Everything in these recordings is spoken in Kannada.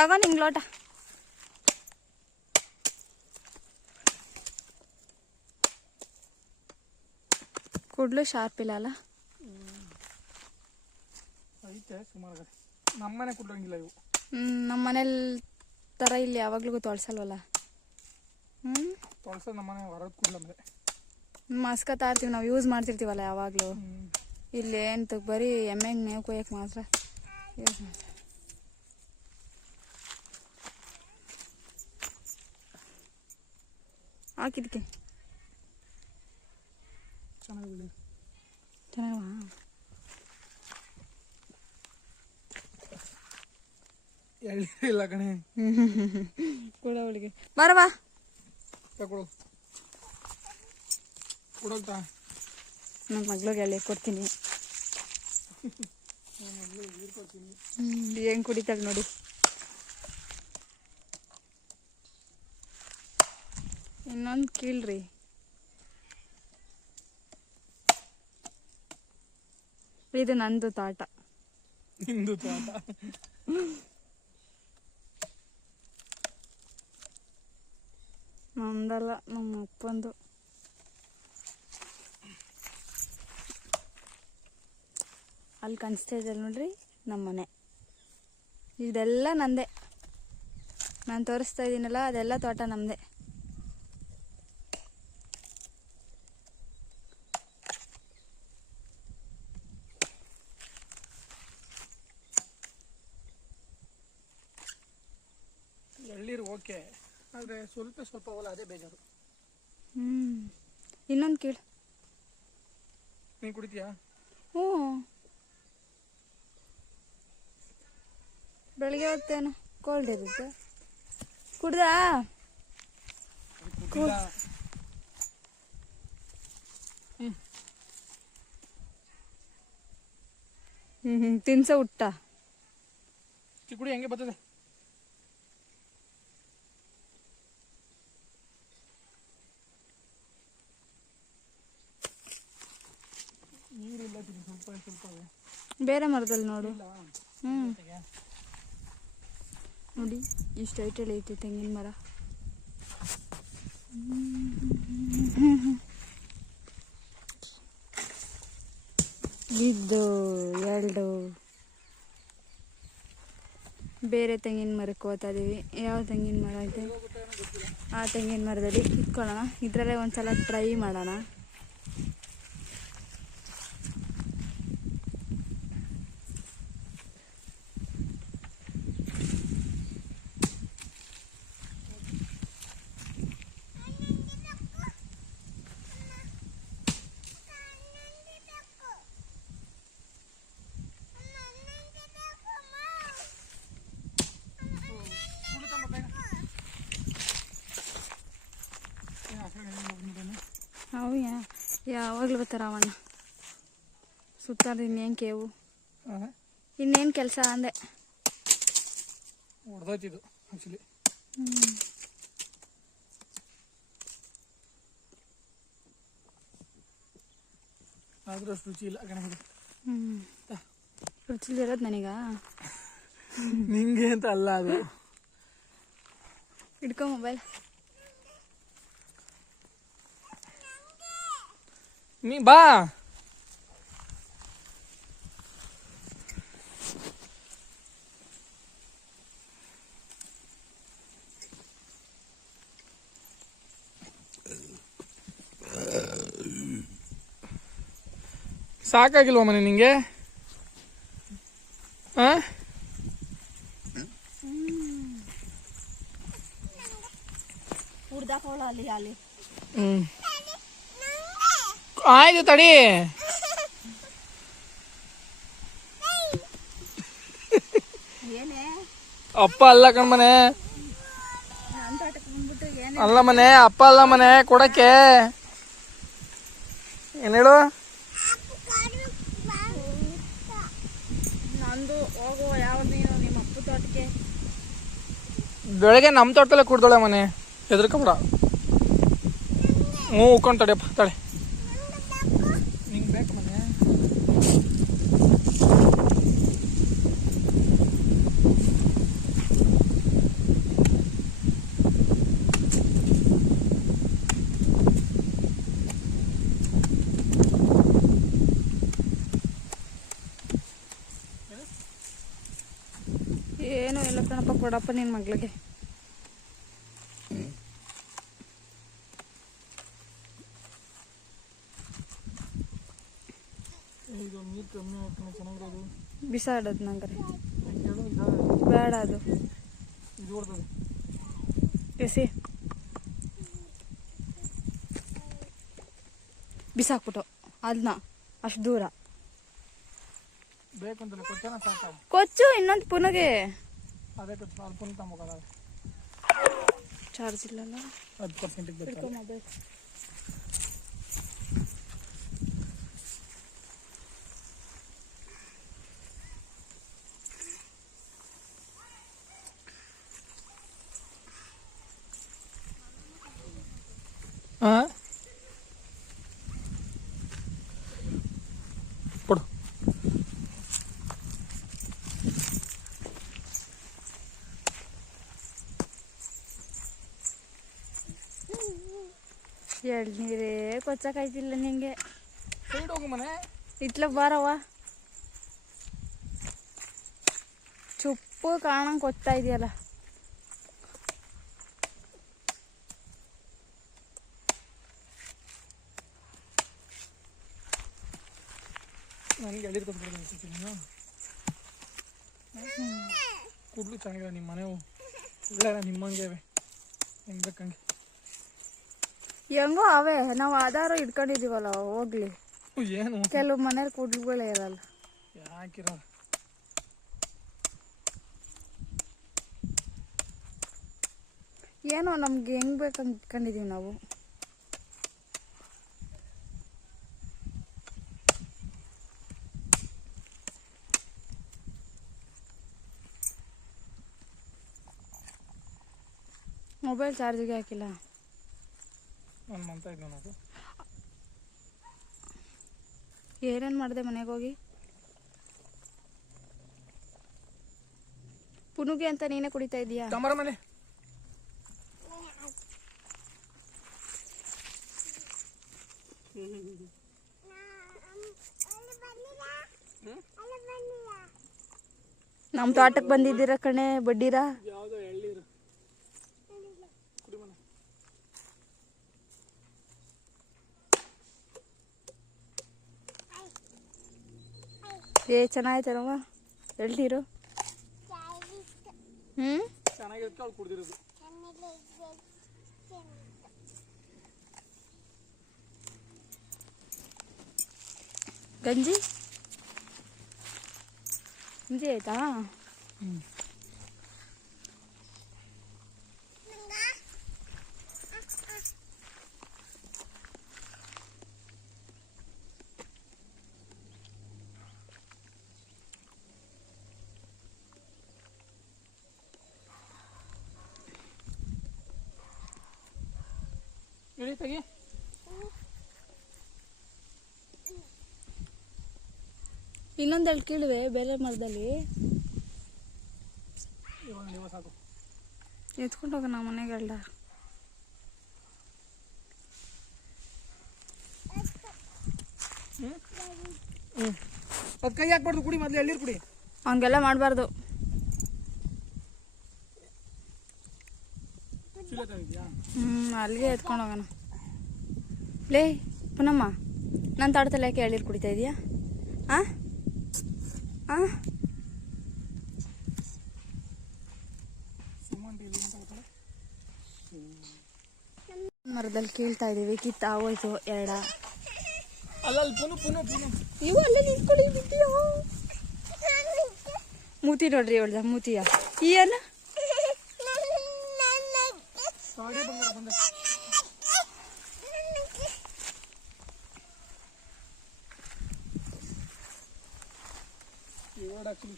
ತಗೋ ನಿಂಗೆ ಲೋಟ. ಕುಡ್ಲು ಶಾರ್ಪ್ ಇಲ್ಲ ಅಲ್ಲ. ಐತೆ ಸುಮಾರು. ನಮ್ಮನೆ ಕುಡ್ಲಂಗಿಲ್ಲ ಇವು. ನಮ್ಮ ಮನೇಲಿ ಥರ ಇಲ್ಲಿ ಯಾವಾಗ್ಲೂ ತೊಳ್ಸಲ್ವಲ್ಲ. ತೊಳ್ಸೋದು ನಮ್ಮನೆ ಹೊರಗೆ ಕುಡ್ಲ ಮೇಲೆ ಮಸ್ಕತ್ತಾ ಇರ್ತೀವಿ ನಾವು, ಯೂಸ್ ಮಾಡ್ತಿರ್ತೀವಲ್ಲ ಯಾವಾಗಲೂ. ಇಲ್ಲಿ ಏನು ಬರೀ ಎಮ್ಮೆಗೆ ಮೇವು ಕೊಯ್ಯಕ್ಕೆ ಮಾತ್ರ ಯೂಸ್ ಮಾಡ್ತಾರೆ. ಹಾಕಿದ್ಕೆ ಚೆನ್ನಾಗವಾ? ಇಲ್ಲ ಕಣೆ. ಕೂಡ ಅವಳಿಗೆ ಬರವಾ ತಗೊಳು ಕೊಡೋಗ್ತಾ. ನನ್ನ ಮಗ್ಳಿಗೆ ಎಳ್ಳಿ ಕೊಡ್ತೀನಿ. ಹೆಂಗೆ ಕುಡಿತಾಳೆ ನೋಡಿ. ಇನ್ನೊಂದು ಕೀಳ್ರಿ. ಇದು ನಂದು ತಾಟ. ನಿಂದು ತಾಟ. ನಂದಲ್ಲ, ನಮ್ಮ ಅಪ್ಪಂದು. ಅಲ್ಲಿ ಕಾಣಿಸ್ತಾ ಇದ್ದಲ್ಲ ನೋಡ್ರಿ, ನಮ್ಮ ಮನೆ. ಇದೆಲ್ಲ ನಂದೇ. ನಾನು ತೋರಿಸ್ತಾ ಇದ್ದೀನಲ್ಲ, ಅದೆಲ್ಲ ತೋಟ ನಮ್ಮದೇ. ಎಳ್ಳೀರು ಓಕೆ, ಆದರೆ ಸ್ವಲ್ಪ ಹೊಲ ಅದೇ ಬೇಜಾರು. ಇನ್ನೊಂದು ಕೀಳು. ನೀನು ಕುಡಿತೀಯಾ? ಹ್ಞೂ, ಬೆಳಿಗ್ಗೆ ಹೊತ್ತೇನು ಕೋಲ್ಡ್ ಇರುತ್ತೆ. ಕುಡ್ದಾ? ತಿನ್ಸ ಹುಟ್ಟ ಕುಡಿ, ಹೆಂಗೆ ಬರ್ತದೆ. ನೀರಿಲ್ಲ, ಸ್ವಲ್ಪ ಬೇರೆ ಮರದಲ್ಲಿ ನೋಡು. ನೋಡಿ ಇಷ್ಟು ಹೈಟಲ್ಲಿ ಐತಿ ತೆಂಗಿನ ಮರ. ಇದ್ದು ಎರಡು ಬೇರೆ ತೆಂಗಿನ ಮರಕ್ಕೆ ಹೋಗ್ತಾ ಇದೀವಿ. ಯಾವ ತೆಂಗಿನ ಮರ ಐತೆ ಆ ತೆಂಗಿನ ಮರದಲ್ಲಿ ಇಟ್ಕೊಳ್ಳೋಣ. ಇದರಲ್ಲೇ ಒಂದ್ಸಲ ಟ್ರೈ ಮಾಡೋಣ. ಅವು ಯಾವಾಗಲೂ ಬರ್ತಾರ ಅವಣ್ಣ ಸುತ್ತಾರ. ಇನ್ನೇನು ಕೇವು, ಇನ್ನೇನು ಕೆಲಸ ಅಂದೆ. ಹೊಡೆದೋಯ್ತಿದ್ದು ಆ್ಯಕ್ಚುಲಿ. ಆದರೂ ಅಷ್ಟು ರುಚಿ ಇಲ್ಲ ಗಣಪತಿ. ರುಚಿಲಿರೋದು ನನಗ, ನಿಂಗೆ ಅಂತ ಅಲ್ಲ ಅದು. ಹಿಡ್ಕೊ ಮೊಬೈಲ್. ನೀ ಬಾ. ಸಾಕಾಗಿಲ್ವ ಮನೆ ನಿಂಗೆ? ಆಯ್ತು ತಡಿ. ಅಪ್ಪ ಅಲ್ಲ ಕಣ್ಮನೆ, ಅಲ್ಲ ಮನೆ, ಅಪ್ಪ ಅಲ್ಲ ಮನೆ ಕೊಡಕ್ಕೆ. ಏನ್ ಹೇಳು? ನಂದು ಹೋಗೋ ಯಾವ್ದು ನೀನು ನಿಮ್ಮ ಅಪ್ಪ ತೋಟಕ್ಕೆ. ಬೆಳಗ್ಗೆ ನಮ್ಮ ತೋಟದಲ್ಲೇ ಕುಡ್ದೋಳೆ ಮನೆ, ಹೆದರ್ಕೊಬೇಡ. ಹ್ಞೂ ಉಕ್ಕೊಂಡು ತಡೆಯಪ್ಪ ತಡೆ. ನಿಂಗೆ ಬೇಕು ಮನೆ? ಕೊಡಪ್ಪ ನಿನ್ನ ಮಗಳಿಗೆ. ಬಿಸಾಡೋದು ನಂಗೆ ಬೇಡ, ಅದು ಎಸಿ ಬಿಸಾಕ್ಬಿಟ್ಟು ಅದನ್ನ ಅಷ್ಟು ದೂರ ಕೊಚ್ಚು. ಇನ್ನೊಂದು ಪುನಗೆ ಚಾರ್ಜ್ ಇಲ್ಲಲ್ಲ. ಮೊಬೈಲ್ ಕೊಡು. ಎಳ್ನೀರೇ ಕೊಚ್ಚಕಾಯ್ತಿಲ್ಲ ನಿಂಗೆ. ಸೈಡ್ ಹೋಗು ಮನೆ. ಇಟ್ಲ ಬಾರವ. ಚುಪ್ಪು ಕಾಣಂಗೆ ಕೊಚ್ತಾ ಇದೆಯಲ್ಲ. ನನಗೆ ಎಳ್ನೀರು ಕೊಟ್ಬಿಡ್ತೀನಿ. ಕೂದಲು ಚೆನ್ನಾಗಿಲ್ಲ ನಿಮ್ಮ ಮನೆವು. ಒಳ್ಳೆ ನಿಮ್ಮಂಗೆ ಹೆಂಗೆ ಬೇಕಂಗೆ ಹೆಂಗೋ ಅವೇ ನಾವು ಆಧಾರ ಇಟ್ಕೊಂಡಿದೀವಲ್ಲ. ಹೋಗ್ಲಿ, ಏನು ಕೆಲವು ಮನೇಲಿ ಕೂದಲುಗಳೇ ಇರಲ್ಲ. ಯಾಕಿರೋ ಏನೋ ನಮ್ಗೆ ಹೆಂಗ್ ಬೇಕಂತ ಇಟ್ಕೊಂಡಿದೀವಿ ನಾವು. ಮೊಬೈಲ್ ಚಾರ್ಜಿಗೆ ಹಾಕಿಲ್ಲ. ನಾನು ಮಾಡ್ತಾ ಇದ್ದೆ ನಾನು. ಏನೇನು ಮಾಡಿದೆ ಮನೆಗೆ ಹೋಗಿ? ಪುನುಗೆ ಅಂತ ನೀನೇ ಕುಡಿತಾ ಇದೀಯಾ? ಕಮರ ಮನೆ ನಮ್ಮ ತೋಟಕ್ಕೆ ಬಂದಿದ್ದೀರ ಕಣೆ ಬಡ್ಡಿರ. ಯಾವುದೋ ಎಳ್ನೀರು ಕುಡಿ ಮನೆ. ಚೆನ್ನಾಯ್ತೇನವ ಎಳ್ನೀರು? ಚೆನ್ನಾಗಿರುತ್ತೆ ಅವ್ಳು ಕುಡ್ದಿರೋದು. ಗಂಜಿ ಗಂಜಿ ಆಯ್ತಾ? ಇಳಿ ತೆಗಿ. ಇನ್ನೊಂದೆರಡು ಕೀಳುವೆ ಬೇರೆ ಮರದಲ್ಲಿ ಸಾಕು. ಎತ್ಕೊಂಡು ಹೋಗೋಣ ಮನೆಗೆಲ್ಲ. ಅದು ಕೈ ಹಾಕ್ಬಾರ್ದು. ಕುಡಿ ಮೊದಲು ಎಳ್ನೀರು ಕುಡಿ. ಹಂಗೆಲ್ಲ ಮಾಡಬಾರ್ದು. ಅಲ್ಲಿಗೆ ಎತ್ಕೊಂಡು ಹೋಗೋಣ. ಲೇ ಪುನಮ್ಮ, ನನ್ನ ತಾಡತಲ್ಲಿ ಯಾಕೆ ಎಳ್ನೀರು ಕುಡಿತಾ ಇದೀಯಾ? ಮರದಲ್ಲಿ ಕೇಳ್ತಾ ಇದೀವಿ. ಕಿತ್ತ ಆಗೋಯ್ತು ಎರಡ. ಅಲ್ಲಲ್ಲಿ ಪುನು ಪುನು ಪುನು ನೀವು ಅಲ್ಲೇ ನಿಂತ್ಕೊಳ್ಳಿ. ಮೂತಿ ನೋಡ್ರಿ ಇವಳ್ದ ಮೂತಿಯ. ಏನ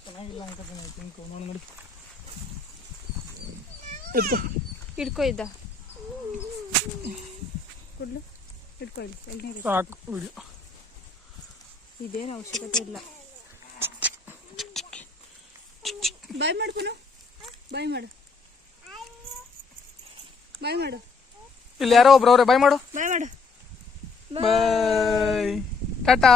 ಚೆನ್ನಾಗಿಲ್ಲ ಅಂತ ನೋಡಿ. ಹಿಡ್ಕೊ ಇದ್ದ ಕುಡ್ಲು ಹಿಡ್ಕೊ ಇಲ್ಲಿ ಎಳ್ನೀರು ಸಾಕು. ವಿಡಿಯೋ ಇದೇನು ಅವಶ್ಯಕತೆ ಇಲ್ಲ. ಬಾಯ್ ಮಾಡು ಪುನಃ. ಬಾಯ್ ಮಾಡು. ಬಾಯ್ ಮಾಡು. ಇಲ್ಲಿ ಯಾರೋ ಒಬ್ರು ಅವ್ರೆ. ಬಾಯ್ ಮಾಡು. ಬಾಯ್ ಮಾಡು. ಬಾಯ್ ಟಾಟಾ.